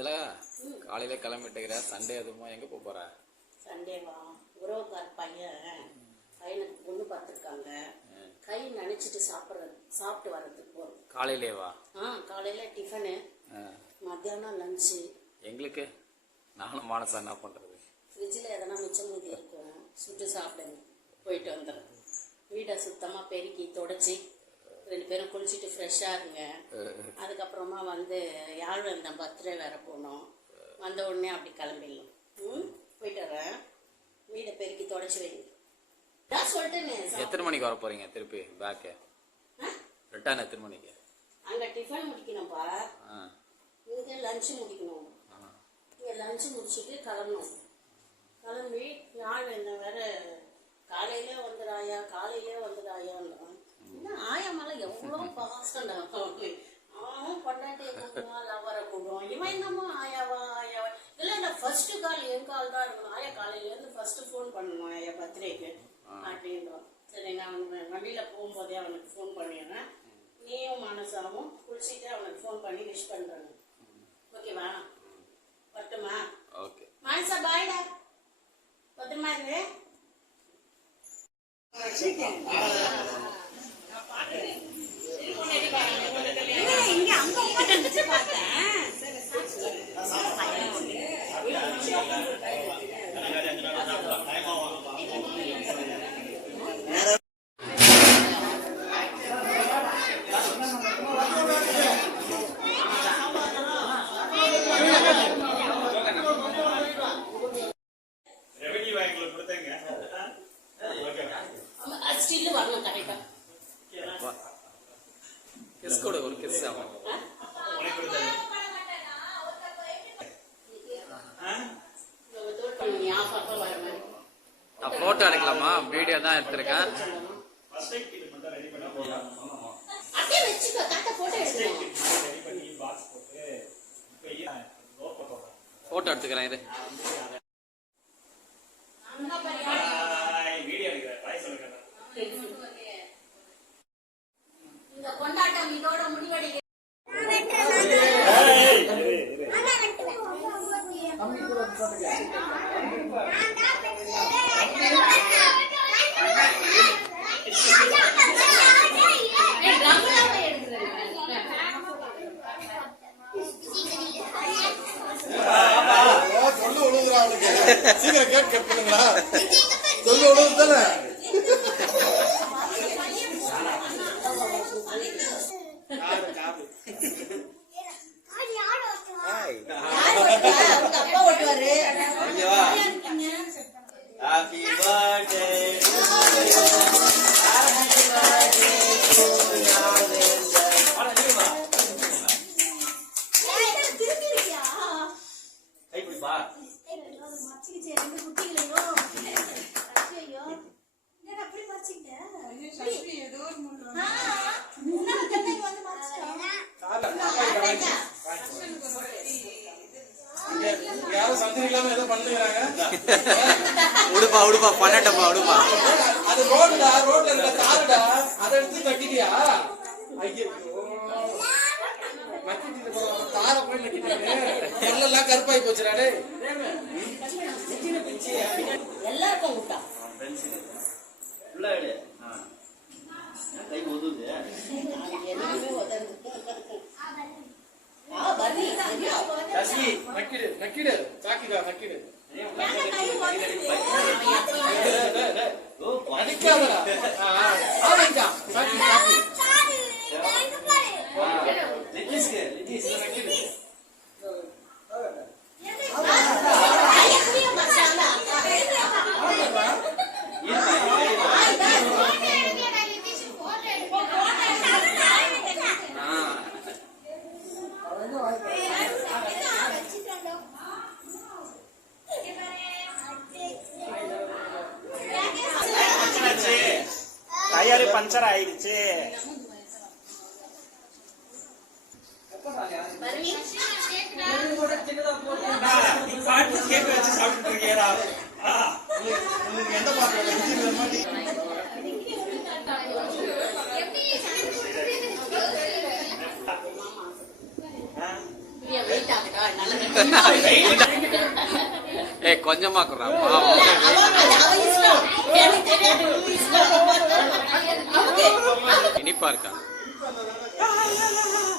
திலகா காலையில கிளம்பிட்டுக்கிற சண்டே அதுமா எங்க போக போற? சண்டேவா? உறவுக்கார பையன் பையனுக்கு பொண்ணு பார்த்துருக்காங்க. கை நினைச்சிட்டு சாப்பிட்றது சாப்பிட்டு வர்றதுக்கு போகிறோம் காலையிலே வா ஆ காலையில் டிஃபனு. மத்தியானம் லஞ்சு. எங்களுக்கு? நானும் மானசா என்ன பண்றது? ஃப்ரிட்ஜில் எதனா மிச்சம் மீதி இருக்கும். சுட்டு சாப்பிடுங்க. போயிட்டு வந்துடுறேன் வீட்டை சுத்தமாக பெருக்கி தொடச்சி ரெண்டு பேரும் குளிச்சுட்டு ஃப்ரெஷ்ஷாக இருங்க. அதுக்கப்புறமா வந்து யாழ்வந்தன் பர்த்டே வேற போகணும் வந்த உடனே அப்படி கிளம்பிடலாம். ம் போயிட்டு வரேன். வீடை பெருக்கி தொடச்சி வைங்க நான் சொல்லிட்டேனே எத்தனை மணிக்கு வர போறீங்க திருப்பி பேக்கு ரிட்டர்ன் எத்தனை மணிக்கு? அங்கே டிஃபன் முடிக்கணும்ப்பா இங்கே லஞ்சு முடிக்கணும். இங்கே லஞ்சு முடிச்சுட்டு கிளம்பணும். கிளம்பி யாழ் என்ன வேற காலையிலே வந்துடாயா? காலையிலே வந்துடாயான்னு என்ன எவ்வளோ பாசம் அவன் பொண்டாட்டியை கூப்பிடுவான் லவ்வரை கூப்பிடுவான் இவன் என்னமோ ஆயாவா ஆயாவா? இல்லை நான் ஃபர்ஸ்ட் கால் என் கால் தான் இருக்கணும். ஆயா காலையிலேருந்து ஃபர்ஸ்ட் ஃபோன் பண்ணணும் ஆயா பர்த்டேக்கு. அப்படின்றோம் சரி நான் அவனுக்கு வண்டியில் போகும்போதே அவனுக்கு ஃபோன் பண்ணிடுறேன். நீயும் மனசாவும் குளிச்சுட்டு அவனுக்கு ஃபோன் பண்ணி விஷ் பண்ணுறேன் ஓகேவா வரட்டுமா? ஓகே மானசா பாய்டா பத்திரமா இரு. கிஸ் கூட ஒரு கிஸ் மாதிரி நான் போட்டோ எடுக்கலாமா? வீடியோ தான் எடுத்திருக்கேன். ஃபர்ஸ்ட் எய்ட் கிட் சீக்கிரம் கேட் கட் பண்ணுங்களா சொல்லு விழுது தானே Yeah. யாரும் இல்லாம ஏதோ பண்ணுகிறாங்க உடுப்பா உடுப்பா பண்ணட்டப்பா உடுப்பா. அது ரோடுடா ரோட்ல இருக்க தாருடா அதை எடுத்து நக்கிட்டியா ஐயோ தார போய் போச்சுடா சசி நக்கிடு நக்கிடு. சாக்கிடா நக்கிடு. பஞ்சர் ஆயிடுச்சு. நீ பாட்டு வச்சு சாப்பிட்டு உங்களுக்கு எந்த கொஞ்சமா குறா அவனுக்கு இனிப்பா இருக்கா